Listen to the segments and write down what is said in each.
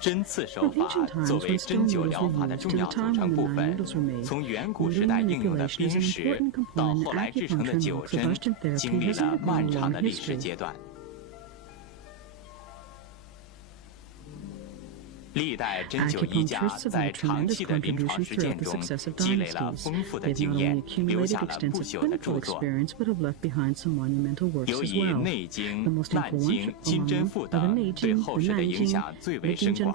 针刺手法作为针灸疗法的重要组成部分，从远古时代应用的砭石到后来制成的灸针，经历了漫长的历史阶段。历代针灸医家在长期的临床实践中积累了丰富的经验，留下了不朽的著作。尤以《内经》《难经》《金针赋》等对后世的影响最为深广。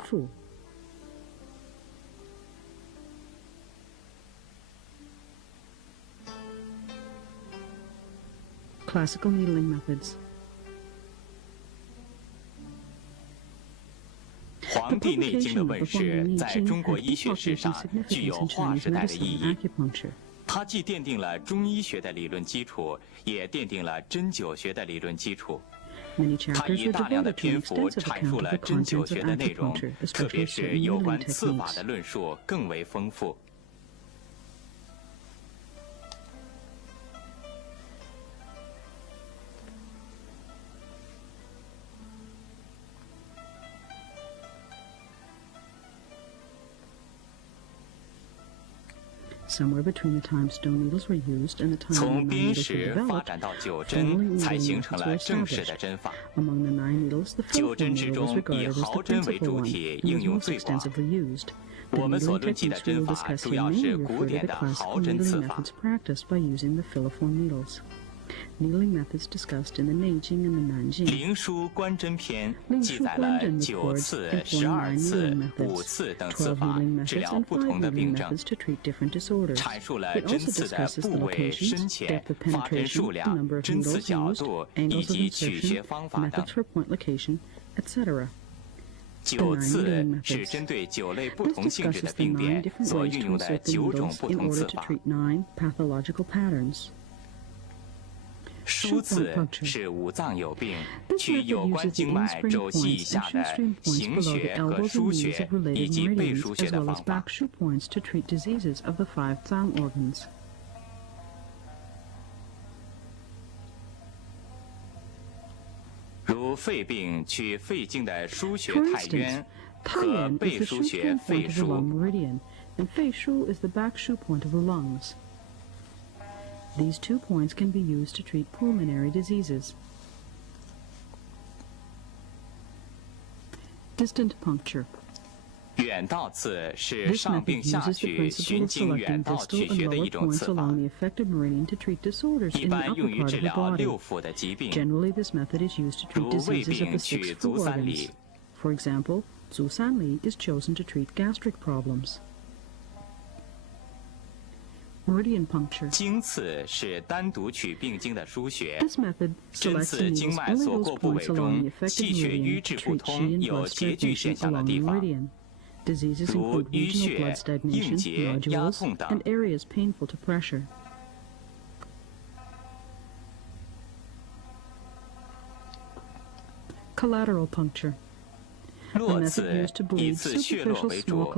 Classical needling methods. 《黄帝内经》的问世，在中国医学史上具有划时代的意义。它既奠定了中医学的理论基础，也奠定了针灸学的理论基础。它以大量的篇幅阐述了针灸学的内容，特别是有关刺法的论述更为丰富。从砭石发展到灸针，才形成了正式的针法。灸针之中，以毫针为主体，应用最广。我们所论及的针法，主要是古典的毫针刺法。灵枢观针篇记载了9次、12次、5次等刺法，治疗不同的病症，阐述了针刺的部位深浅、发针数量、针刺角度以及取穴方法等。9刺是针对9类不同性质的病变所运用的9种不同刺法。疏刺是五脏有病，取有关经脉轴系以下的行穴和腧穴以及背腧穴的方法。如肺病取肺经的腧穴太渊和背腧穴肺腧。These 2 points can be used to treat pulmonary diseases. Distant puncture. 远道刺是上病下取、循经远道取穴的一种刺法，一般用于治疗六腑的疾病，如胃病取足三里。For example, 足三里 is chosen to treat gastric problems. Meridian puncture. 经刺是单独取病经的腧穴， This method 针 selects 刺 and 经 needles 脉 only 所 those 过部位 points along 中 the 气 affected 血瘀 meridian 滞 to 不 treat 通 chi and 有 blood 结聚现 stagnation 象的 along 地 the 方， meridian. Diseases 如 include 淤 regional 血 blood、stagnation, 硬结、压 nodules, 痛等。 and areas painful to pressure. Collateral puncture. 络刺以刺血络为主，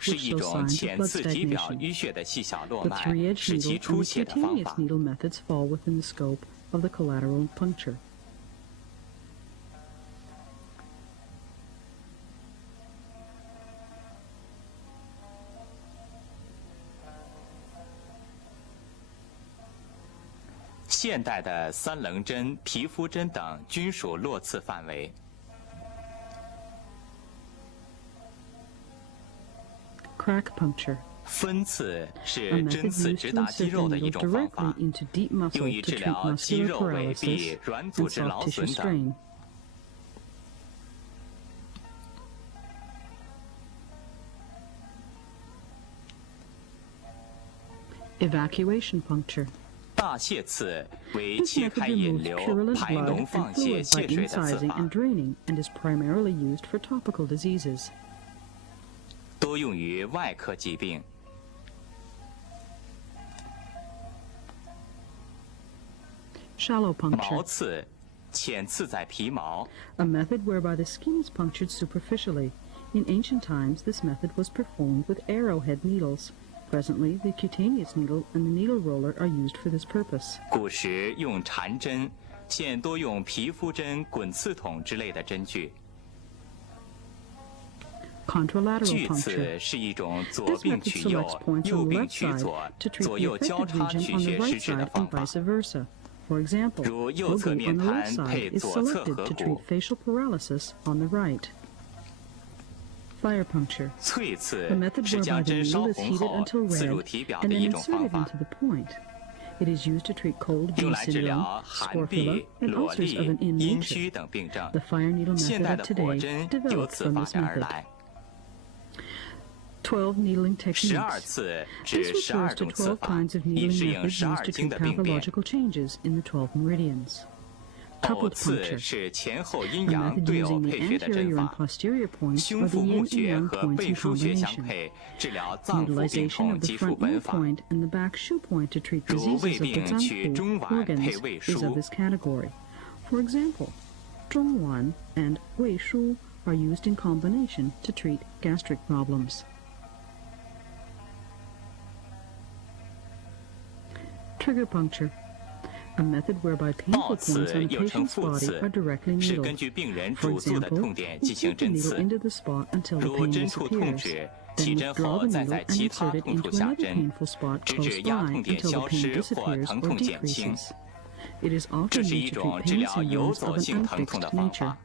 是一种浅刺体表淤血的细小络 The 脉， three-edged 使其 needle 出 and 血 the 的方 cutaneous 法。 needle methods fall within the scope of the collateral puncture. “现代的三棱针、皮肤针等均属络刺范围。 Crack puncture. 分刺 A 是 method 针刺 used 直 to 达肌 insert 肉 the 的一 needle 种方 directly 法， into deep 用 muscle 于 to 治 treat 疗肌 muscular 肉痿 paralysis 痹、软组 and 织 soft 劳 tissue 损等。 strain. Evacuation puncture. 大泄刺为 This 切 method 开引 removes 流、 purulent 排脓 blood 放 and 泄 fluid 泄 by 水的刺 incising 法， and draining, and is primarily used for topical diseases. 多用于外科疾病。 Shallow 毛 puncture. 刺浅刺在皮毛， A method whereby the skin is punctured superficially. In ancient times, this method was performed with arrowhead needles. Presently, the cutaneous needle and the needle roller are used for this purpose. 古时用缠针，现多用皮肤针、滚刺筒之类的针具。Contralateral 锯 puncture. 刺是一种左 This 病 method 取右 selects、points 右 on the 病 left 取 side 左、 to treat 左 the 右交 affected 叉 region 取 on the 穴 right 施治的 side 方 and 法。 vice versa. For example, 如右侧 logo 面 on the 盘 left 配 side is 左侧 selected 合 to 谷 treat， facial paralysis on the right. Fire puncture. 淬刺 A method 是 whereby 将 the 针烧 needle is 红 heated 后 until 刺入 red 体表 and 的 then 一种方 inserted 法 into，the point. It is used to treat cold 用 beam 来治 syndrome, 疗寒 scrofula, 痹、 and 裸 ulcers 痢 of an、in 阴 nature. 虚等病症。 The fire needle 现 method 代 of 的火 today 针由 developed 此 from 发 this 展而 method. 来。 12 needling 12 techniques. 刺 This 指 refers 12 to 种刺 12法， kinds of 以 needling 适应 methods 12 used to 经 treat 的病变。 pathological changes in the 12 meridians. 偶 Coupled 刺 puncture. 是前后 A 阴阳 method 对偶 using the 配穴的针 anterior and 法。 posterior points 胸 or 腹 the 目 yin and 穴 yang 和 points 背 in 腧穴相 combination. 配，治疗脏腑病 Utilization 痛 of the 基础 front 本 ear 法。 point and the back shoe point to treat 如 diseases 胃 of the 病取中 脏腑 脘配 organs 胃 is of 腧。 this category. For example, 中脘 and 胃腧 are used in combination to treat gastric problems. Trigger puncture. A method whereby 抱 painful 刺 points on a 又称 patient's 腹 body 刺 are，directly 是 needled. 根据病人 For 主诉的 example, 痛点 we 进行 put the 针 needle 刺。 into the spot until the 如 pain 针处痛 disappears. 止， Then 起针 withdraw 后 the 再 needle 在 and 其他 insert it 痛处 into 下 another 针， painful spot 直 close 至压 by 痛点 until 消 the pain 失或 disappears 疼 or 痛减轻。 decreases. It is 这 often 是一 used to 种 treat 治 pain 疗游 syndromes 走 of an 性疼痛的 unfixed 方 nature. 法。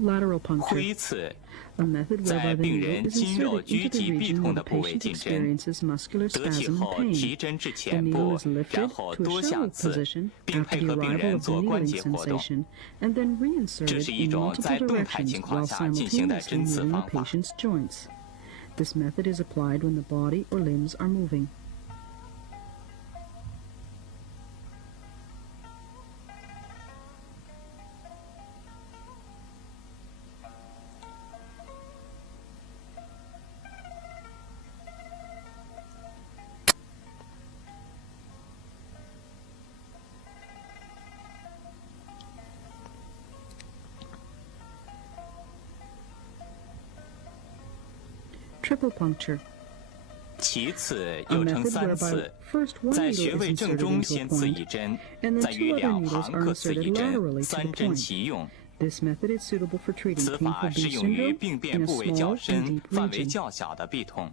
Lateral puncture. 挥刺 A method 在 whereby the 病 needle 人 is 筋肉 inserted 拘 into the 急痹 region 痛 where 的 the 部位 patient 进针， experiences muscular 得气 spasm and 后提 pain. 针至 The 前 needle 部 is，lifted 然后 to a 多项 shallow 刺， position 并 after 配 the 合病 arrival 人 of the 做关 needling 节活动。 sensation, and then 这 reinserted 是一 in 种 multiple 在动态 directions 情况 while 下进行的 simultaneously 针刺 moving the 方法。 patient's joints. This method is applied when the body or limbs are moving. Triple puncture. 其次 A 又称 method 三 whereby 刺， first one 在 needle 穴 is 位正 inserted 中 into a 先刺 point, 一针， and then 再 two 于 other 两 needles 行 are 各刺 inserted 一针， laterally to 三 the 针 point. 齐用。 This method is suitable for treating 此法 painful 适 beam 用于 syndrome 病 in 变 a 部位 small 较 and 深、 deep 范围 region. 较小的痹痛。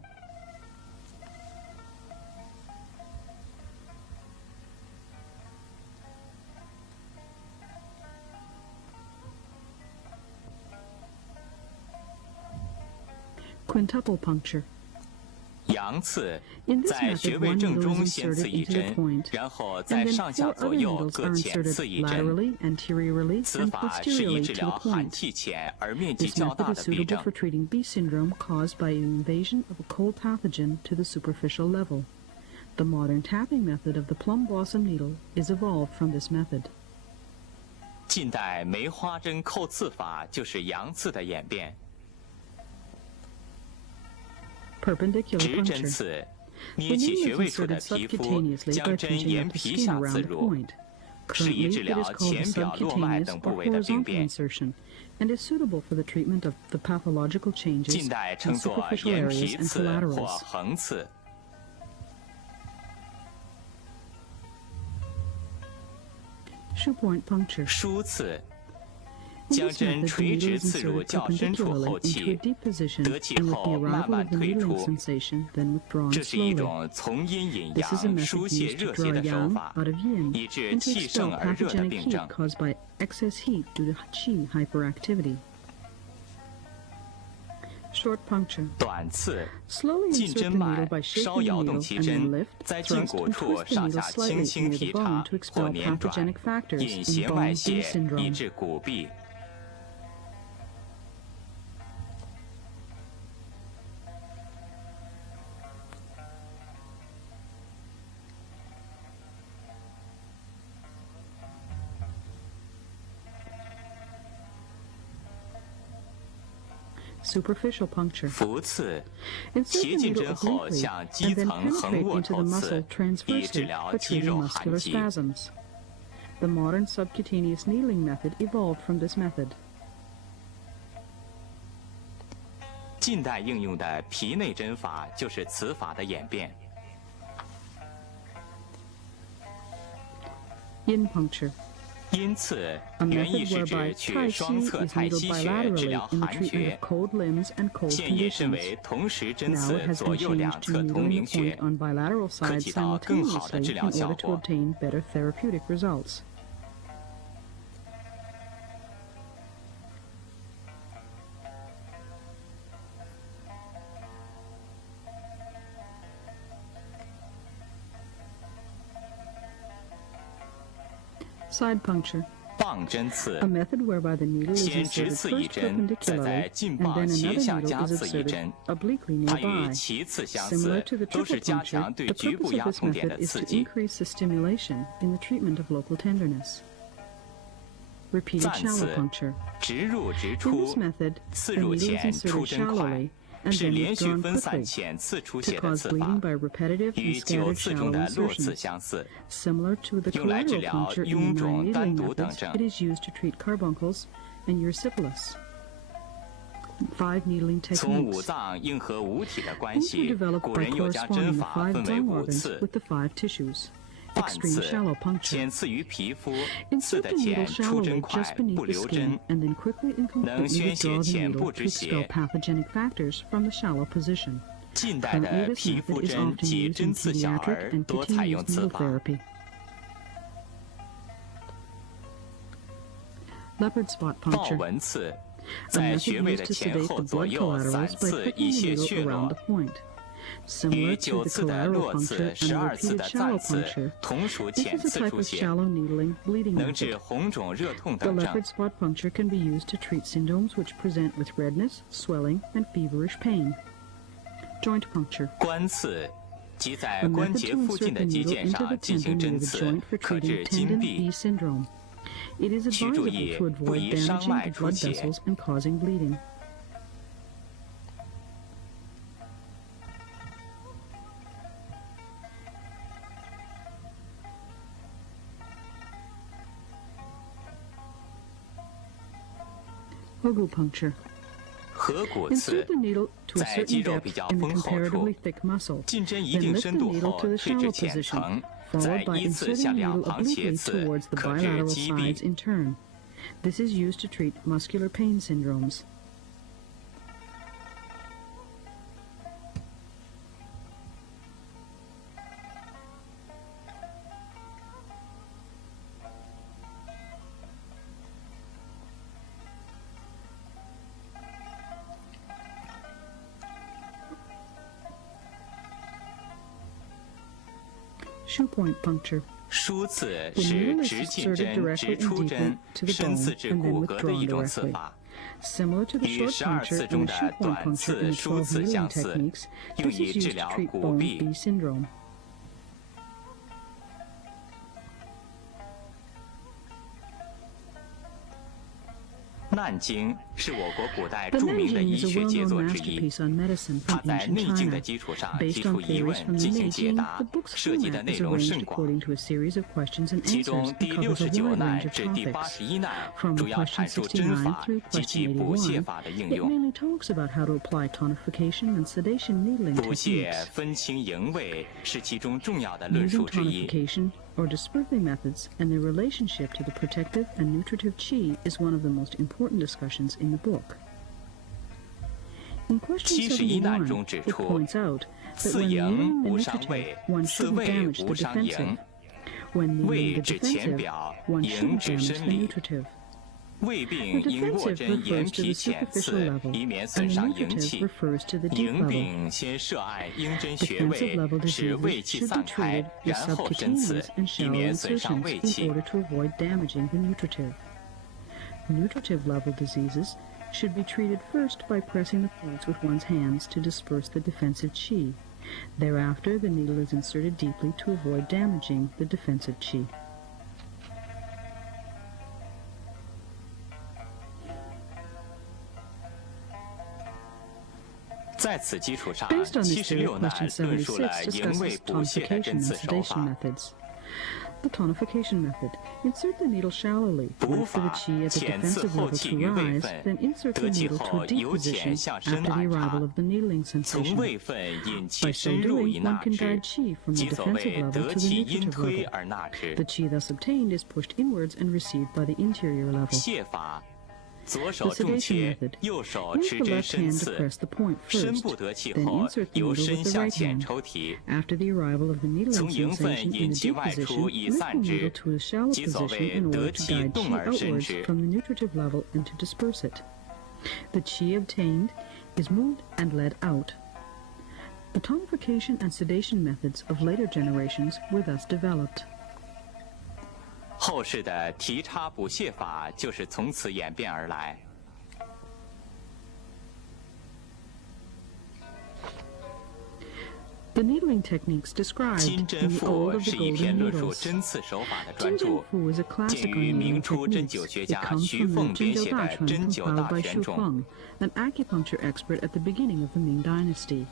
Quintuple puncture. 阳刺 In this 在 method, 穴位 one 正 needle 中 is 先刺 inserted 一 into the 针， point, 然后 and 在 then 上下 four 左 other 右 needles 各 are 浅 inserted 刺一针。 laterally, anteriorly, 此 and 法适宜 posteriorly 治 to 疗 the 寒 point. 气浅而面积 This 较 method 大 is 的痹 suitable 症。 for treating B syndrome caused by an invasion of a cold pathogen to the superficial level. The modern tapping method of the plum blossom needle is evolved from this method. 近代梅花针扣刺法就是阳刺的演变。 Perpendicular 直针 puncture. 刺， The 捏起 needle 穴 is 位处的 inserted 皮肤， subcutaneously 将 by 针 pinching 沿 at the 皮 skin 下 around 刺 the 入， point. 适宜 Currently, 治 it 疗 is called a 浅表络脉 subcutaneous 等部 or 位的病 horizontal 变。 insertion, and is suitable for the treatment of the pathological changes 近代 in 称作 superficial 沿 areas 皮 and 刺或 collaterals. 横刺。 Shoe point puncture. 梳刺， In 将 this 针 method, the 垂 needle 直 is 刺入 inserted 较深处后 perpendicularly into a 气， deep position, 得气 and with the 后慢 arrival 慢 of the 推 needling 出。 sensation, then withdrawn 这是一 slowly. 种从阴引 This is a 阳、疏 method 泄 used to 热 draw 邪的手 yang 法， out of yin 以治 and to 气 expel 盛而热的 pathogenic 病 heat 症。 caused by excess heat due to qi hyperactivity. Short puncture. 短刺， Slowly 进 insert 针 the 脉 needle by，shaking 稍 the 摇 needle 动其 and then 针， lift, 在胫 thrust, 骨 and 处 twist the 上 needle 下轻 slightly 轻 near the 劈 bone 插 to 或 expel 捻转， pathogenic factors 引 in 邪 bone 外 B 泄，以 syndrome. 治骨痹。 Superficial puncture. 腹刺， Insert 斜 the 进 needle 针后 obliquely 向肌 and then 层横 penetrate 卧 into the 透 muscle 刺，以治 transversely 疗 for 肌 treating 肉寒 muscular 疾。 spasms. The modern subcutaneous needling method evolved from this method. 近代应用的皮内针法就是此法的演变。In puncture. 因刺原意是指取双侧太溪穴治疗寒厥，现延伸为同时针刺左右两侧同名穴，可起到更好的治疗效果。Side puncture. 棒针刺 A method whereby the needle is 先直 inserted 刺一 first 针，再在 perpendicularly 近 and 棒 then 斜 another 向 needle 加 is 刺一 inserted 针。 obliquely 它与 nearby. 其次相 Similar 似 to the，都是 triple 加强 puncture, 对 the 局部 purpose 压 of this 痛点 method 的 is 刺 to 激。 increase the stimulation in the treatment of local tenderness. Repeated 暂 shallow 刺 puncture. 直入直 In 出 this，method, 刺 the 入 needle 浅 is 出 inserted 针快 shallowly，and 是 then 连续 withdrawn 分散 quickly 浅刺出 to 血的 cause 刺 bleeding 法， by repetitive 与 and 九 scattered 刺中 shallow 的络刺 insertions. 相似， Similar to the 用来治 collateral 疗 puncture 臃 in the 肿 nine 单 needling 独等 methods, 症。 it is used to treat carbuncles and erysipelas. 5 needling 从五 techniques. 脏应和五体的关 These were 系， developed 古 by 人又将针 corresponding the 法 5分为 tongue 五 organs 次。 with the 5 tissues. 半 Extreme 刺 shallow puncture. 先刺于皮肤，刺 Insert 得 the needle 浅，出针 shallowly 快， just beneath 不 the 留 skin 针。 and then quickly and 能 completely 宣泄 withdraw the 浅 needle 部 to 之 expel 邪。 pathogenic factors from the shallow position. 近代的 Currently, this 皮肤 method is 针 often 及 used 针 in 刺小 pediatric 儿 and 多采用 cutaneous 此 needle 法。 therapy. Leopard spot 豹 puncture. 纹刺 A 在 method 穴位 used 的 to 前 sedate 后 the 左 blood 右散 collaterals by 刺 pricking 以 the 泄 needle 血 around 络 the。point. 与 Similar 九 to the 次的 collateral 络刺、 puncture 十 and 二次 repeated 的 shallow 暂刺 puncture, 同属 this 浅 is a 刺 type 出 of 血， shallow needling bleeding 能 method. 治红肿、热痛 The 等症。 leopard spot puncture can be used to treat syndromes which present with redness, swelling, and feverish pain. Joint puncture. 关刺即在 A 关 method 节 to 附近 insert 的 the 肌 needle 腱 into the 上进行 tendon 针 near the 刺， joint for 可 treating 治筋 tendon 痹 B。syndrome. It is 驱注 advisable 意 to 不 avoid 宜伤 damaging 脉 the 出 blood 血。 vessels and causing bleeding. Hogu puncture. 合谷刺 Insert the needle to a 在肌 certain 肉比 depth 较 in the 丰厚处， comparatively thick muscle. 进针一 Then 定 lift 深 the 度 needle 后 to the 退至 shallow 浅 position, 层，再 followed by 依次 inserting 向 the 两 needle 旁斜 obliquely 刺， towards the 可治 bilateral 肌 sides 痹。 in turn. This is used to treat muscular pain syndromes. shoe point puncture. 梳刺 The 是 needle is 直进 inserted 针、 directly 直 and 出 deeply 针、 to the 深 bone 刺至 and then 骨骼的 withdrawn 一种刺 directly. 法。 Similar to the 与 short 十二 puncture 刺 and 中 the 的 shoe point 短 puncture 刺、 in the 梳 12刺 needling 相似， techniques, 用 this 以 is 治 used to 疗 treat 骨 bone 痹 B。syndrome. 难经是我国古代 The 著名的 Nanjing 医 is a 学杰 well-known 作之一。 masterpiece on medicine 它 from 在 ancient 内经的 China. 基础上 Based 提 on 出疑 theories 问 from the 进行解 Nanjing, 答 the，book's 涉及的 format 内 is 容 arranged 甚广。 according to a series of questions and 其 answers 中 and 第 covers a 69 wide 难 range of 至第 topics. 81难， From 主要 question 阐述针 69法 through 及 question 其补泻 81, 法的应 it 用。 mainly talks about how to apply tonification and sedation needling 补泻 techniques. 分清营卫是其中重要的论 Using 述之一。 tonification or dispersing methods and their relationship to the protective and nutritive qi is one of the most important discussions in the book. In question 71难 71, 中指 it 出， points out that 刺 when 营 needling the 无伤 nutritive, 胃， one 刺 shouldn't 胃 damage 无 the 伤 defensive. 营。 When 胃 needling the 指前 defensive, 表， one 营 shouldn't 指 damage 深 the 里。 nutritive. 胃病 The 应握 defensive 针沿 refers to 皮 the 浅 superficial 刺， level, 以免 and 损 the 伤营 nutritive 气。 refers to the deep 营 level. 病先涉按应针穴 Defensive 位， level 使 diseases 胃气 should 散 be 开 treated，with 然后针刺 subcutaneous，and 以 shallow 免损伤 insertions 胃 in 气。 order to avoid damaging the nutritive. Nutritive level diseases should be treated first by pressing the points with one's hands to disperse the defensive qi. Thereafter, the needle is inserted deeply to avoid damaging the defensive qi. 在此基础上， Based on this theory, 76难 question 论述了 76营卫 discusses 补泻的 tonification 针 and 刺手 sedation 法。 methods. The tonification method. Insert the needle shallowly. 补 Wait for the 法 qi at the 遣刺 defensive 后 level 气 to 于位 rise, 分 then insert the 得气 needle to 后 a deep 由浅 position 向深 after the 按 arrival 插 of the needling 从 sensation. 位分引 By 气 so 深入以 doing, 纳 one can 之 guide，qi from 即 the 所 defensive 谓 level 得 to the 气因 nutritive 推 level. 而纳之 The。qi thus obtained is pushed inwards and received by the interior level. 泻法，左手 The 重 sedation 切 method. 右手 Use 持 the 针 left 深 hand to 刺 press the point 深 first, 不得气 then 后 insert the 由 needle 深 with the 向 right 浅 hand. 抽提 After the arrival of the needling 从营分 sensation 引 in the 气 deep 外出 position, 以 lift 散 the needle 之 to a shallow 即所 position 谓 in 得 order to 气 guide 动 qi 而伸 outwards 之 from the nutritive level and to disperse it. The qi obtained is moved and led out. The tonification and sedation methods of later generations were thus developed. 后世的提插补泻法就是从此演变而来。 The needling techniques described 金针 in the 赋 Ode of the 是一篇 Golden 论述 Needles. 针刺手法的专 Jinjin 著， Fu is a 见 classic on 于 needling 明初针 techniques. 灸学 It 家 comes 徐 from the 凤编 Jinjiu 写的《 Dachuan 针灸 compiled 大 by 全》 Xu 中。 Feng, an acupuncture expert at the beginning of the Ming Dynasty.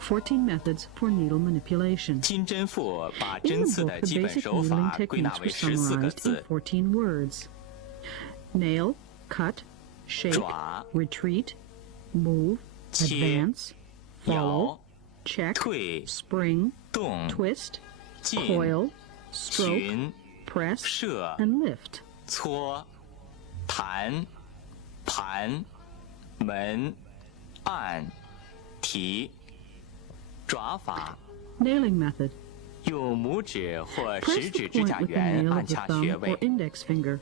"14 methods for needle manipulation." 金针赋把 In 针 the 刺 book, 的 the 基本 basic 手 needling 法归纳 techniques 为 were 14个 summarized in 字： 14 words. Nail, cut, shake, 爪、 retreat, move, 切、 advance, 摇 follow, check, 退、 spring, 动、 twist, 进、 coil, stroke, 寻、 press, 射、 and lift. 搓、弹、盘、门、按、提。爪法 Nailing method. 用拇指或 Press 食 the 指指 point 甲 with the 缘 nail 按 of the 掐 thumb 穴 or 位。 index finger.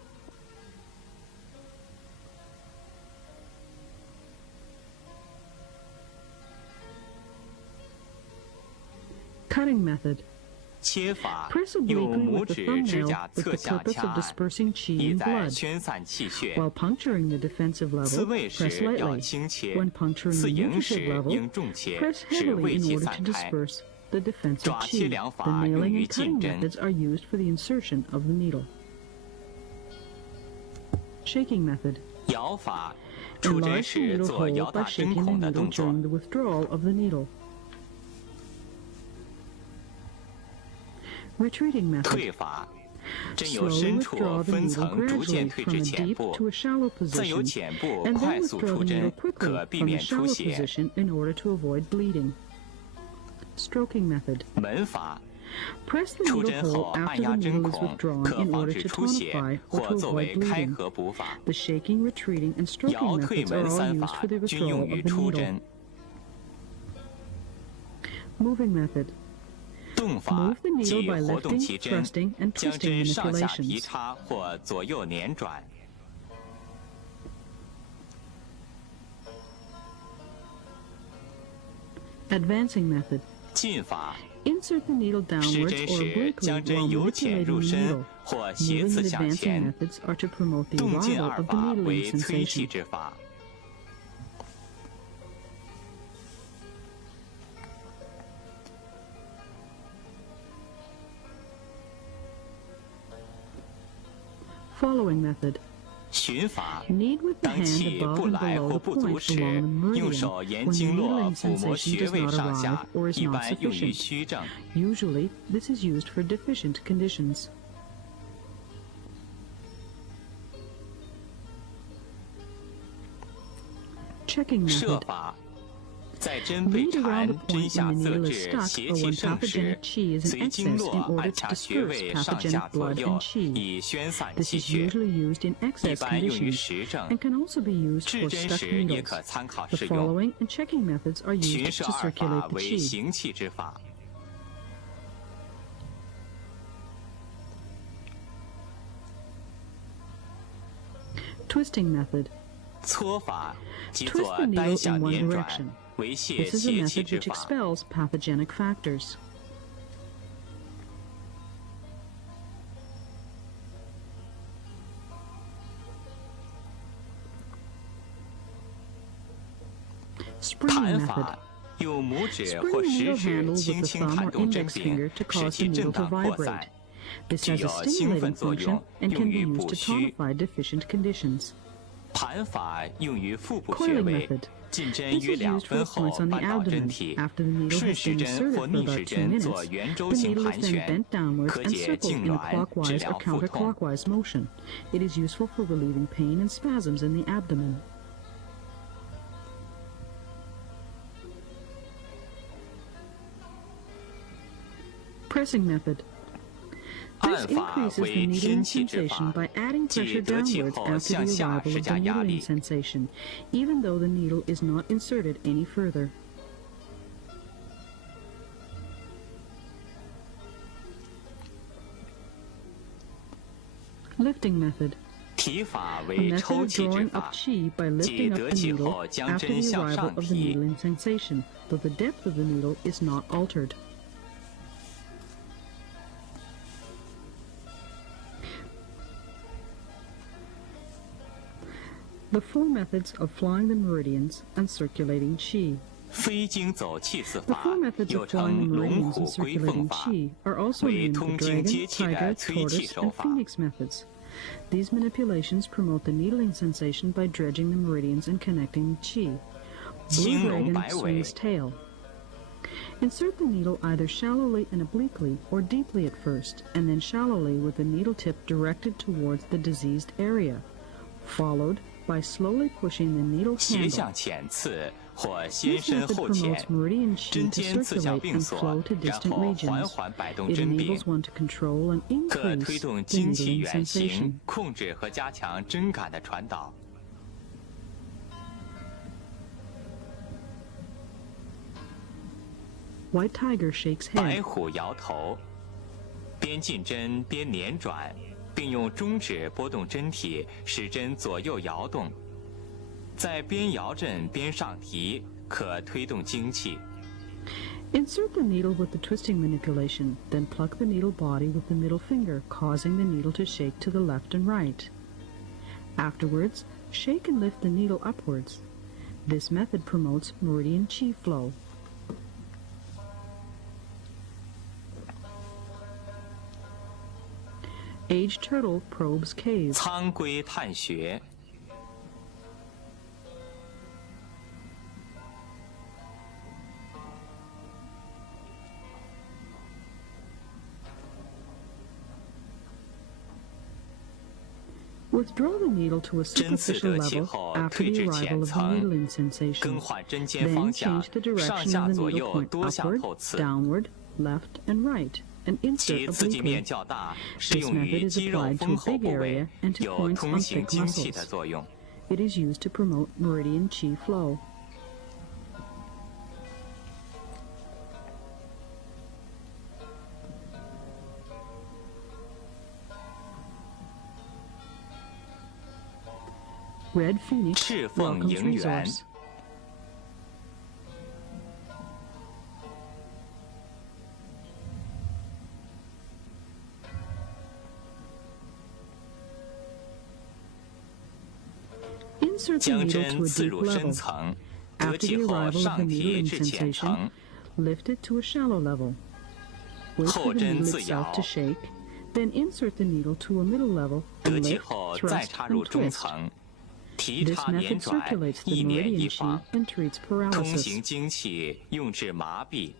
Cutting method. 切法 Press 用 obliquely 拇 with the 指指 thumbnail 甲 with 侧 the 下 purpose 掐 of 按， dispersing qi 意 and 在 blood. 宣散气血。 While puncturing the defensive 刺 level, 胃 press 时要 lightly. 轻切 When，puncturing 刺 the 营时 nutritive level, 应重切， press 使 heavily 胃 in 气 order 散 to 开。 disperse the defensive 爪切 qi. 两法 The 用 nailing 于 and cutting 进针。 methods are used for the insertion of the needle. Shaking method. 摇法，出针 Enlarge the 时 needle 做摇 hole 大 by 针 shaking the 孔的 needle 动作。 during the withdrawal of the needle. Retreating method. 退法，针由 Slowly 深处 withdraw the 分 needle 层逐渐 gradually 退 from 至 a 浅 deep 部 to，a shallow 再由 position, 浅部 and 快 then 速 withdraw 出 the needle 针， quickly 可避 from the 免出 shallow 血。 position in order to avoid bleeding. Stroking method. 门法， Press the 出 needle 针后 hole 按 after 压 the 针 needle is 孔， withdrawn 可 in 防 order 止 to 出血 tonify 或 to 作为 avoid 开 bleeding. 合补法。 The shaking, retreating, and stroking 摇退 methods are 门 all 三 used 法 for the 均用 withdrawal 于 of the 出 needle. 针。 Moving method. 动法 Move the needle 即 by 活动 lifting, 其针， thrusting, and 将 twisting 针上下提 manipulations. 插或左右捻转。 Advancing method. 进法， Insert the needle 施 downwards 针 or 时将 obliquely 针 while 由浅 manipulating 入 the 深 needle. 或斜 Moving 刺 and 向 advancing 前。 methods are to promote the 动进 arrival 二 of the 法为 needling 催气 sensation. 之法。 Following method. 循法， Knead with the 当 hand 气 above 不 and 来 below 或 the 不足 point 时， along the 用 meridian 手沿 when 经 the 络 needling 抚摸 sensation 穴 does 位 not 上 arrive 下， or is 一 not 般用于 sufficient. 虚症。 Usually, this is used for deficient conditions. Checking 射 method. 法，在针被 Lead 缠 around the 针 point 下 when the 侧 needle 至 is stuck 邪 or 气 when 盛时 pathogenic，qi is 随 in 经 excess 络 in 按 order to 掐穴 disperse 位上下 pathogenic 左 blood 右 and，qi. 以宣散 This 气 is 血。 usually used in 一 excess 般用于 conditions 实证， and can also be used 治 for 针 stuck 时也 needles. 可参考 The 适用。 following and checking methods are 循 used 射 to 二法 circulate the 为 qi. 行气之法。 Twisting method. 搓法即 Twist 做 the needle 单 in 向 one 捻转 direction.，为泄 This is a 邪气 method 之 which 法。 expels pathogenic factors. Spring 弹 method. 法，用拇指 Spring 或 the 食 needle 指 handle 轻 with the 轻 thumb 弹 or 动针 index 柄 finger，to 使 cause 其 the 震 needle to 荡扩 vibrate. 散， This 具 has 有 a 兴奋 stimulating 作 function 用， and 用 can be 于 used 补 to 虚。 tonify deficient conditions. 盘法用于腹部穴 Coiling 位 method. 进针 This 约 is 2 used for 分 the 后 points on the 扳倒针 abdomen. 体， After the needle 顺 has 时 been 针 inserted 或 for 逆 about 时 2针 minutes, 做圆周 the 形 needle 盘 is then 旋， bent downwards 可 and 解 circled 痉 in a 挛，治 clockwise 疗 or 腹痛。 counterclockwise motion. It is useful for relieving pain and spasms in the abdomen. Pressing method. 按 This 法 increases 为 the 天 needling 气之 sensation 法， by adding 即 pressure 得气 downwards 后 after 向 the 下 arrival 施 of the 加压 needling 力。 sensation, even though the needle is not inserted any further. Lifting method. 提法 A 为 method 抽 of 气之 drawing 法 up，chi by 即 lifting up 得 the 气 needle 后将 after 针 the 向 arrival 上 of the 提。 needling sensation, though the depth of the needle is not altered. The 4 methods of flying the meridians and circulating qi. 飞经走气四 The 法 4 methods 又 of flying 称 the 龙 meridians 虎 and 龟凤 circulating 法， qi are also 为 named the 通经 dragon, 接气的 tiger, 催气 tortoise, 手 and 法。 phoenix methods. These manipulations promote the needling sensation by dredging the meridians and connecting qi. Blue 青龙 dragon 白尾 swings tail. Insert the needle either shallowly and obliquely or deeply at first, and then shallowly with the needle tip directed towards the diseased area, followed by slowly pushing the needle 斜 handle. 向前刺或先 This 身 method 后前， promotes meridian qi 针 to 尖刺向 circulate 并 and 锁 flow to，然 distant 后缓 regions. 缓摆动 It 针柄 enables，one to control and 可推 increase 动 the 精气 needling 远行 sensation.，控制和加强针感的传导。 White tiger shakes 白 head. 虎摇头，边进针边捻转，并用中指拨动针体，使针左右摇动。在边摇震边上提，可推动精气。 Insert the needle with the twisting manipulation, then pluck the needle body with the middle finger, causing the needle to shake to the left and right. Afterwards, shake and lift the needle upwards. This method promotes meridian qi flow. Aged turtle probes cave. 苍龟探穴， Withdraw the needle to a 针刺 superficial 得气 level 后， after 退 the 至 arrival 浅 of the 层， needling sensation. 更换针尖 Then 方向 change the，上 direction 下 of the 左 needle 右 point 多向 upward, 后刺。 downward, left, and right, and 其 insert 刺激面 obliquely. 较大，适 This 用于 method is 肌肉 applied to 丰 a 厚 big 部位 area，and to 有 points 通 on 行 thick 精气的 muscles. 作用。 It is used to promote meridian qi flow. Red Phoenix 赤凤 welcomes 迎源， resource. Insert the 将 needle 针 to a 刺 deep 入深 level. 层，得 After 气 the 后 arrival of the 上提 needling 至浅 sensation, 层， lift it to a shallow level. Wait for 后 the 针 needle 自 itself 摇 to，shake, then insert the needle to a middle level 得 and 气 lift, 后再 thrust, 插入 and 中 twist. 层，提 This 插捻 method 转， circulates the 一捻 meridian 一 qi 防， and treats 通行 paralysis. 精气，用治麻痹。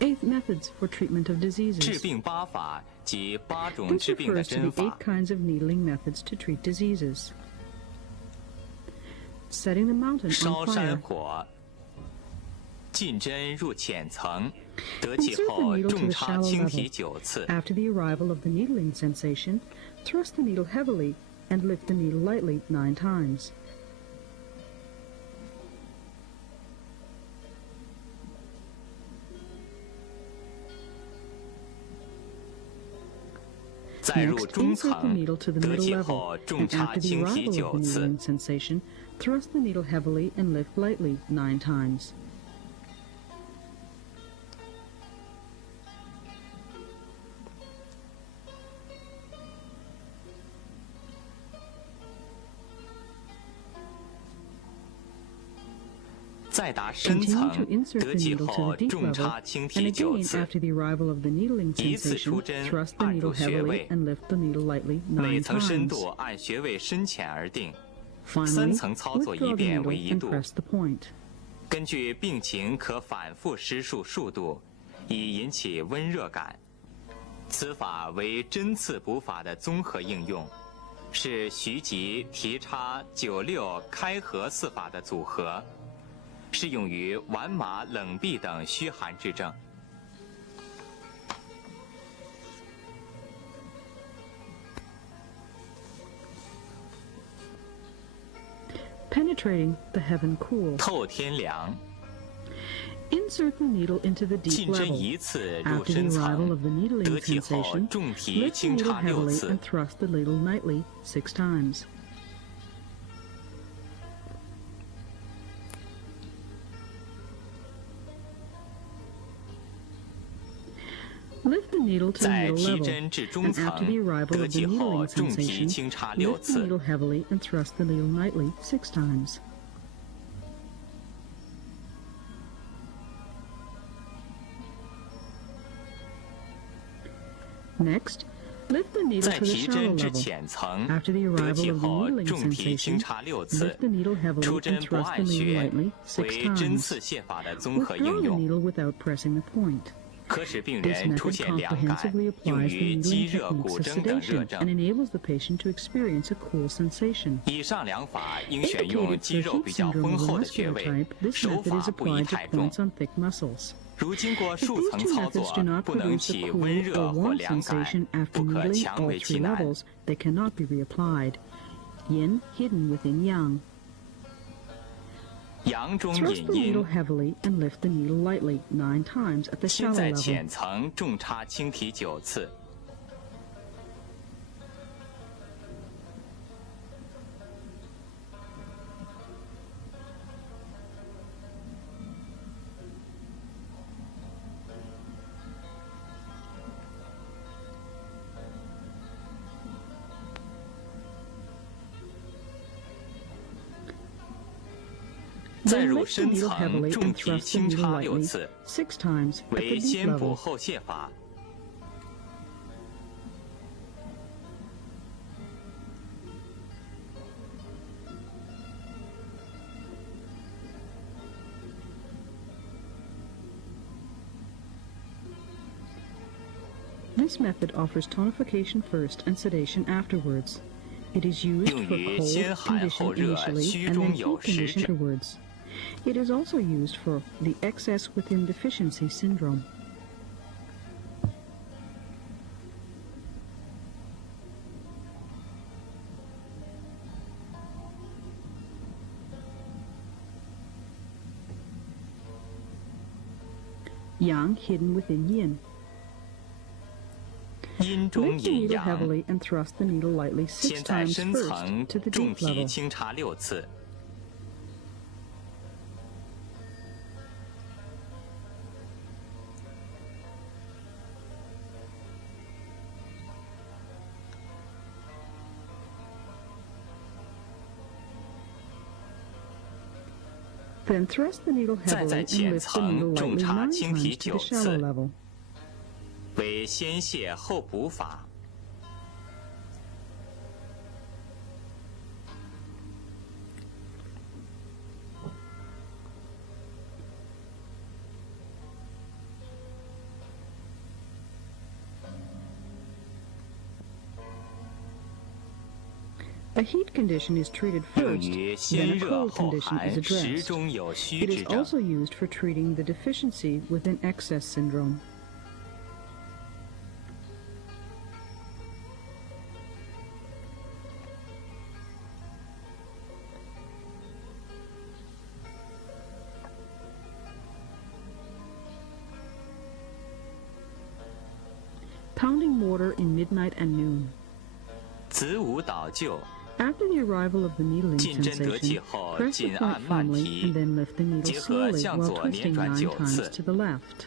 8 methods for treatment of 治 diseases. 病八法及8种 This 治病的 refers to 针 the 8法。 kinds of needling methods to treat diseases. Setting the mountain 烧 on 山 fire. 火，进针入浅层，得气 Insert the 后 needle to 重 the 插 shallow 轻提 level. 9次， After the arrival of the needling sensation, thrust the needle heavily and lift the needle lightly 9 times. "再入 Next, 中 insert the 层， needle to the 得 middle 气 level, 后重 and 插 after the 轻提 arrival of 9 the 次。 needling sensation, thrust the needle heavily and lift lightly 9 times. 再达深 Continue 层 to，insert 得 the 气 needle to 后 the deep 重 level, 插轻 and 提9 again 次， after the arrival of the needling 一次 sensation, 出针 thrust the 按 needle 入穴 heavily 位， and lift the needle lightly 每 9层深 times. 度按穴位深浅而定， Finally, 3层操作 withdraw the 一遍 needle 为1 and 度。 press the point. 根据病情可反复施术数度，以引起温热感。此法为针刺补法的综合应用，是徐吉提插96开合4法的组合，适用于腕麻、冷痹等虚寒之症。Penetrating the heaven cool. 透天凉， Insert the needle into the deep 进针 level. 1次入 After the 深 arrival 层， of the needling 得气后 sensation, 重提 lift the 轻 needle 插6 heavily 次 and。thrust the needle lightly 6 times. Lift the needle to the 在 needle 提 level, 针至中 and 层 after the，arrival 得 of the 气后 needling 重提 sensation, 轻插6 lift the 次。 needle heavily and thrust the needle lightly 6 times. Next, lift the needle 在 to the 提 shallow 针至 level. 浅层， After the 得 arrival 气 of the 后 needling 重提轻 sensation, 插6次 lift。the needle 出 heavily 针 and 不 thrust the 按 needle 穴 lightly 6为针刺 times. 泻法的综合 Withdraw 应 the 用， needle without pressing the point. 可使病 This 人出 method 现凉感， comprehensively 用 applies the 于肌 needling 热、 techniques 骨 of 蒸等热 sedation and 症。 enables the patient to experience a cool sensation. 以上两法应选用 Indicated 肌 for 肉 heat 比较 syndrome 丰 of the 厚的穴 muscular 位， type, this 手 method 法 is 不宜 applied to 太重。 points on thick muscles. 如经过 If 数 these 层 two 操 methods do 作， not 不能 produce a 起 cool 温 or 热或 warm 凉感， sensation after 不可 needling 强 all 为其 3难。 levels, they cannot be reapplied. Yin hidden within yang. 阳中 Thrust 引 the 阴 needle， heavily and lift the needle lightly 9 times at the 先 shallow 在 level. 浅层重插轻提9次。再 Then 入 lift the 深 needle 层 heavily 重 and 提 thrust the 轻 needle 插6 lightly 次， 6 times at the 为 deep 先补 level. 后泻法。This method offers tonification first and sedation afterwards. It is used 用 for 于 cold 先寒 condition 后热， initially 虚 and 中 then 有 heat 实 condition 症。 afterwards. It is also used for the excess within deficiency syndrome. Yang hidden within yin. 阴中 Lift the 引 needle 阳， heavily and thrust the needle lightly 先 6在 times 深 first 层 to the 重 deep 提 level. 轻插6次。Then thrust the needle 再 heavily 在 and 浅 lift the needle 层重 lightly 插 9轻提 times to the 9 shallow 次， level. 为先泻后补法。A heat condition is treated 用 first, 于 then 先 a 热 cold 后 condition 寒、 is 实 addressed. 中有虚 It 之 is 症。 also used for treating the deficiency within excess syndrome. Pounding mortar in midnight and noon. 子午导救， After the arrival of the needling 进针得气 sensation, 后， press the 紧 point 按慢 firmly 提 and，then lift the needle 结合 slowly 向 while 左连 twisting 转 9 9 times 次 to。the left.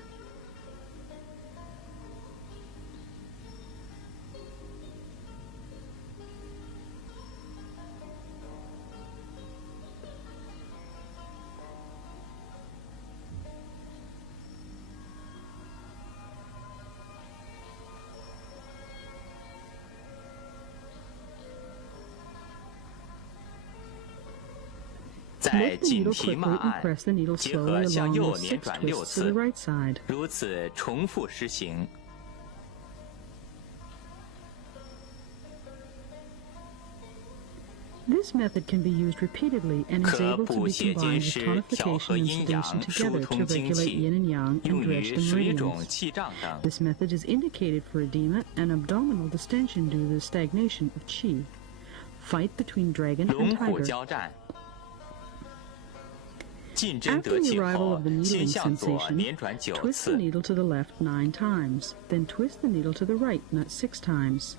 在 Lift the 紧 needle 提 quickly 慢 and 按， press the needle 结 slowly 合 along 向 with 右 6捻转6 twists to the 次， right side. 如此重复施行。This method can be used repeatedly and is 可 able to 补 be 血 combined 兼 with 施，调和 tonification and 阴阳， sedation 疏 together to 通精 regulate 气， yin and yang 用 and dredge 于 the 水肿、 meridians. 气胀等。 This method is indicated for edema and abdominal distension due to the stagnation of qi. Fight between dragon 龙 and 虎 tiger. 交战。进针 After 得 the 气 arrival 后 of the，先 needling 向左 sensation, 捻转9 twist the 次， needle to the left 9 times, then twist the needle to the right 6 times.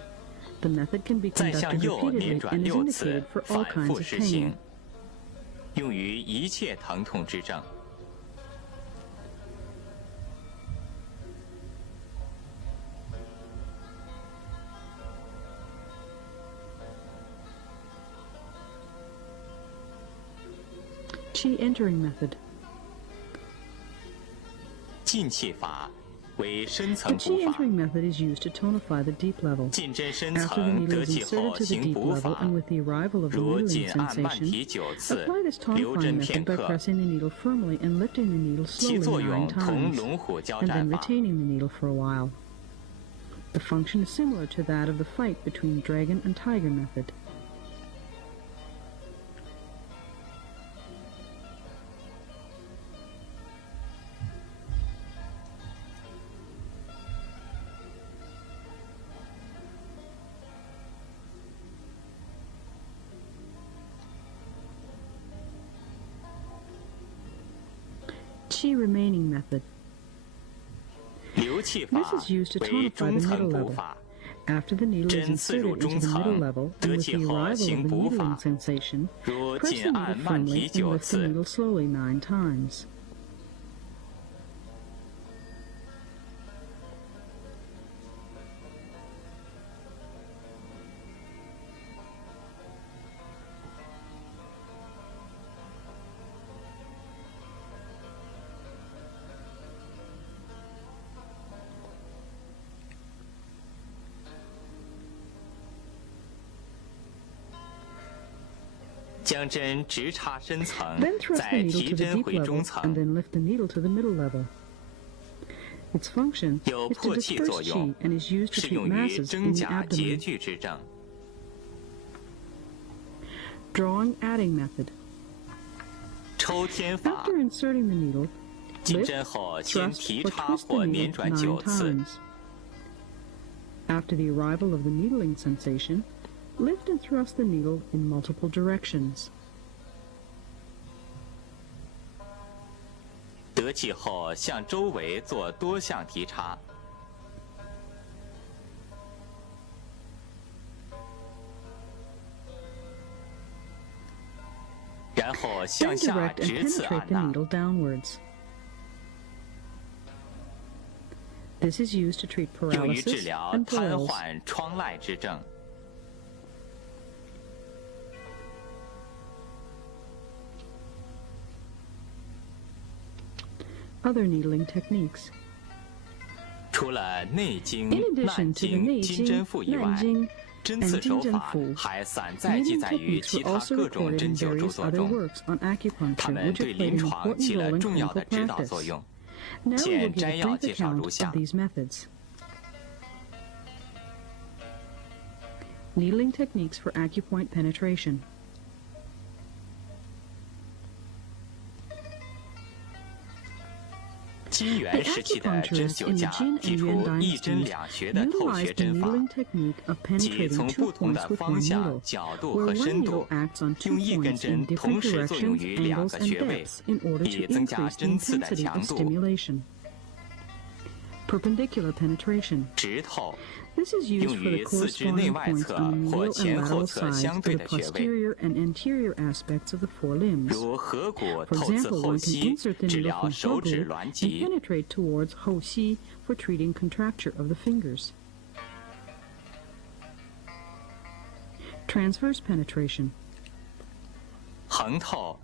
The method can be 再向 conducted 右 repeatedly 捻转 and is 6次 indicated，for all 反 kinds 复 of 施 pain. 行，用于一切疼痛之症。Qi entering method. 进气法为深 The 层 qi 补法， entering method is used to tonify the deep level. 进针深 After the 层 needle 得 is 气 inserted 后 to the 行 deep 补 level 法 and，with the arrival of the 如 needling 紧按慢 sensation, 提9次， apply this 留 tonifying 针片 method by 刻， pressing the needle firmly and lifting the needle 其 slowly 作用 9同 times, 龙虎交 and 战 then 法。 retaining the needle for a while. The function is similar to that of the fight between dragon and tiger method. Qi remaining method. 流气法 This is used to 为 tonify 中 the 层 middle 补 level. 法， After the needle is 针刺入 inserted 中 into the middle 层， level, 得 and with 气 the 后 arrival of 行 the 补 needling 法， sensation, 如 press 紧 the 按 needle 慢 firmly 提 and 9 lift the 次， needle slowly 9 times. "将针直插深层， Then thrust the 再 needle 提 to the 针 deep 回中 level, and 层， then lift the needle to the middle level. Its function 有 is to 破气 disperse 作用 qi，and is used to 适 treat 用于 masses in 真 the 假结 abdomen. 聚之症。 Drawing adding method. 抽天法 After inserting the needle, 进 lift, 针后先 thrust, 提 or 插 twist the 或 needle 捻转 9 9次， times. After the arrival of the needling sensation, lift and thrust the needle in multiple directions. 得气后向周围做多项提插。然后 Then 向下 direct and 直刺 penetrate 按 the 纳， needle downwards. This is used to treat 用于治 paralysis 疗 and 瘫 paralysis. 痪、疮癩之症。 Other needling techniques. 除了内经 In、难 addition to the 经、 Nei 金针腹以外， Nanjing, 针 and 刺手 Jingzhen 法 Fu, 还散在记 needling 载于 techniques 其 were 他 also 各种 recorded 针 in 灸著 various 作 other 中， works on 它 acupuncture, 们 which 对 have 临 played an 床起 important 了 role in 重要的 clinical 指导 practice. 作用。 Now we'll 见 give 摘 a 要 brief 介绍 account 如下 of these methods. Needling techniques for acupoint penetration. 金 The 元时期的针 acupuncturists 灸 in the 家 Jin 提 and 出 Yuan 一针 dynasties 两穴的透穴 utilized the 针法， needling technique of 即 penetrating 从 two 不同 points 的 with 方 one 向、 needle, 角度 where 和 one 深 needle 度， acts on two 用一根 points 针 in 同 different 时作用 directions, 于两 angles, 个 and 穴位， depths in order 以 to 增加 increase the 针刺的 intensity 强 of 度。 stimulation. Perpendicular penetration. 直透 This is used 用 for the 于四肢 corresponding 内外 points 侧 on the 或 medial and 前后 lateral 侧 sides 相 of 对 the 的穴位， posterior and anterior aspects of the four limbs. 如合谷 For 透刺 example, 后 one can 溪， insert the 治 needle 疗 from 手指 Hogu 挛 and 急。 penetrate towards Hoxi for treating contracture of the fingers. Transverse penetration. 横透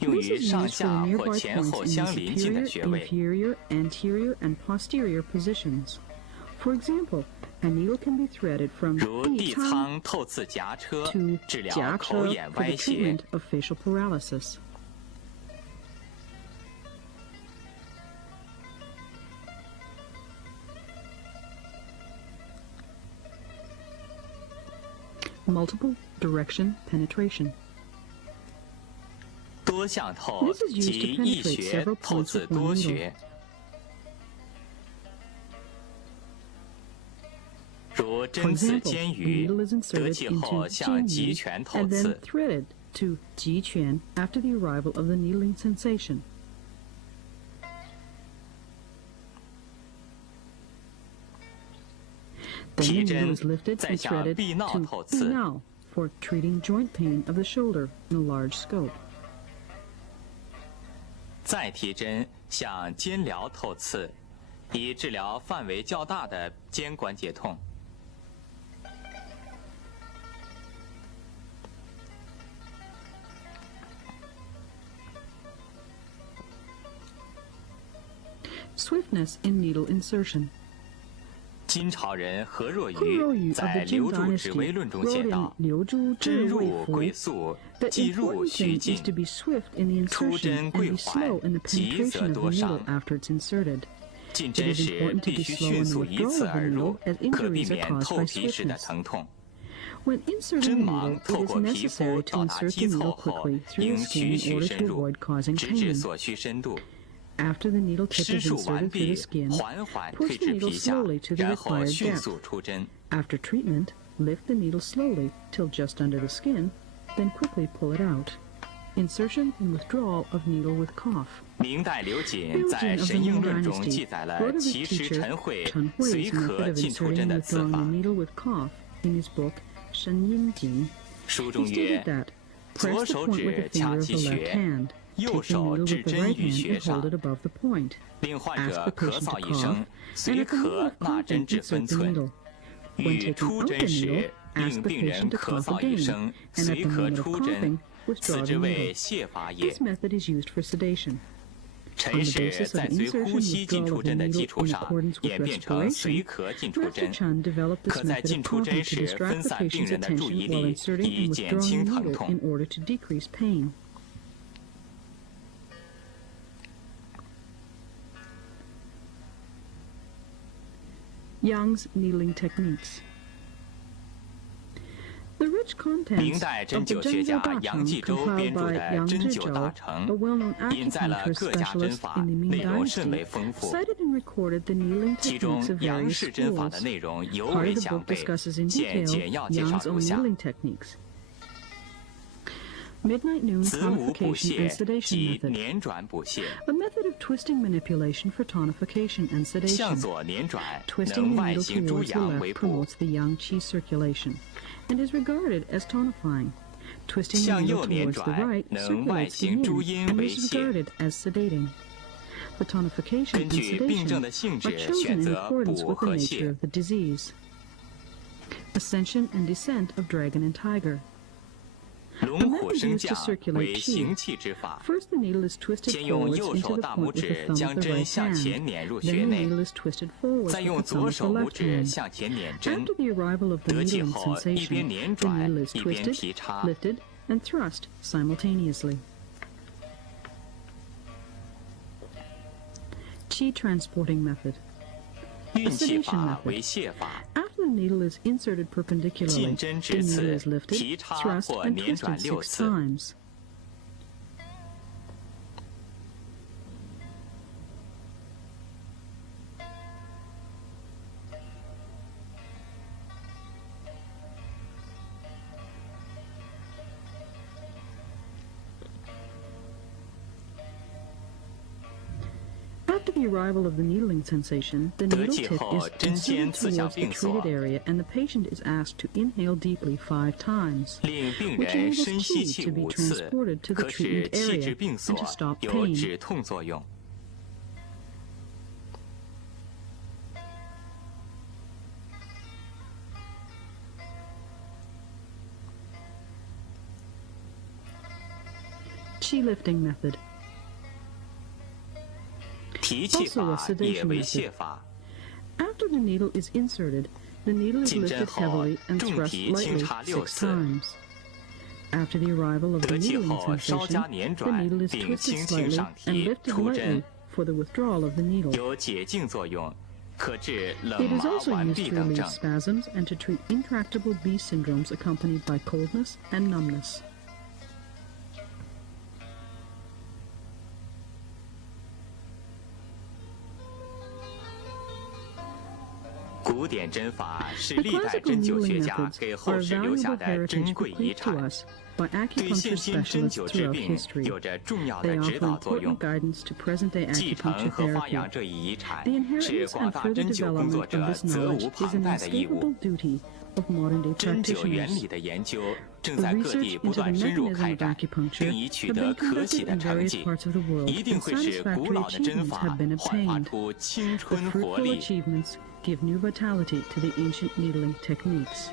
用 This 于 is 上 used for the 下或 nearby 前 points 后 in 相 the 邻近的 superior, 穴位， inferior, anterior, and posterior positions. For example, a needle can be threaded from 如地 地仓仓透刺颊车， to 治疗 jiacha 口眼 for the 歪斜 treatment。of facial paralysis. multiple direction penetration. 多项透及一学透刺多学。如针刺尖鱼，得气后向极拳透刺。To 极拳 after the arrival of the needling sensation. 提针再向臂梢透刺。For treating joint pain of the shoulder in a large scope. 再提针向肩髎透刺，以治疗范围较大的肩关节痛。Swiftness in needle insertion. 金朝人何若愚在《刘注指微论》中写道：“针入贵速，即入须进。出针贵缓，急则多伤。进针时必须迅速依次而入，可避免透皮时的疼痛。针芒透过皮肤到达肌凑后，应徐徐深入，直至所需深度。” After the needle tip 施 is 术完 inserted through 毕， the skin, 缓缓 push 退 the 至 needle 皮下， slowly to the 然后 required 迅 depth. 速出针。 After treatment, lift the needle slowly till just under the skin, then quickly pull it out. Insertion and withdrawal of needle with cough. 明代刘瑾在《神应论》中记载了其师陈慧随可进出针的刺法。 in his book 神应经 书中曰：左手指掐其穴，右手置针于穴上，令患者咳嗽一声，随咳纳针至分寸。与出针时，令病人咳嗽一声，随咳出针，此之谓泻法也。陈氏在随呼吸进出针的基础上，演变成随咳进出针，可在进出针时分散病人的注意力，以减轻疼痛。Young's needling techniques. 明代针灸学家杨继洲编著的《针灸大成》，引载了各家针法，内容甚为丰富。其中杨氏针法的内容尤为详备，现简要介绍如下：子午补泻及捻转补泻。 A method of twisting manipulation for tonification and sedation. 向左捻转， Twisting 能 the 外 needle 形诸 towards the 阳为 left 补； promotes the yang qi circulation and is regarded as tonifying. Twisting the 向 needle 右捻 towards the 转， right 能外 circulates the 形诸 yin 阴 and 为 is 泻。 regarded as sedating. The tonification 根 and 据病症 sedation 的性 are 质， chosen 选 in 择 accordance 补 with 和 the nature 泻。 of the disease. Ascension and descent of dragon and tiger. 龙虎升降为行气之法。 First, the needle is twisted 先用 forwards 右 into 手 the 大 point 拇 with the 指 thumb 将 of the 针 right 向 hand. 前捻入 Then 穴 the 内， needle is twisted forwards 再 with 用 the thumb 左 of the 手拇 left 指 hand. 向前捻针。 After the arrival of the 得气 needling 后，一边 sensation, 捻 the 转， needle is 一边 twisted, 提插。 lifted, and thrust simultaneously. Qi transporting method. 运气法为泻法。 After the needle is inserted perpendicularly, 进针 the 至 needle 刺， is lifted, 提插 thrust, 或 and 捻转 twisted 6 6次。 times. After the arrival of the needling sensation, the needle tip is inserted towards the treated area and the patient is asked to inhale deeply 5 times, 令病 which 人 enables 深吸 qi 气 to be 5次， transported to the 可使 treatment 气 area 滞病 and 所， to stop 有 pain. 止痛作用。 Qi lifting method. 提气 Also a 法 sedation 也为 method. 泻法。 After the needle is inserted, the needle is 进针 lifted 后， heavily and 重 thrust 提轻 lightly 插 6 6次。 times. After the arrival of the 得气 needling 后，稍 sensation, 加捻 the 转， needle is 并 twisted 轻轻 slightly 上 and 提， lifted 出针， lightly for the withdrawal of the needle. 有解痉作用。可治冷 It is 麻 also 顽 used 痹 to 等 relieve 症。 spasms and to treat intractable B syndromes accompanied by coldness and numbness. 古典针法是历代针灸学家给后世留下的珍贵遗产，对现今针灸治病有着重要的指导作用。继承和发扬这一遗产，是广大针灸工作者责无旁贷的义务。针灸原理的研究正在各地不断深入开展，并已取得可喜的成绩，一定会使古老的针法焕发出青春活力。Give new vitality to the ancient needling techniques.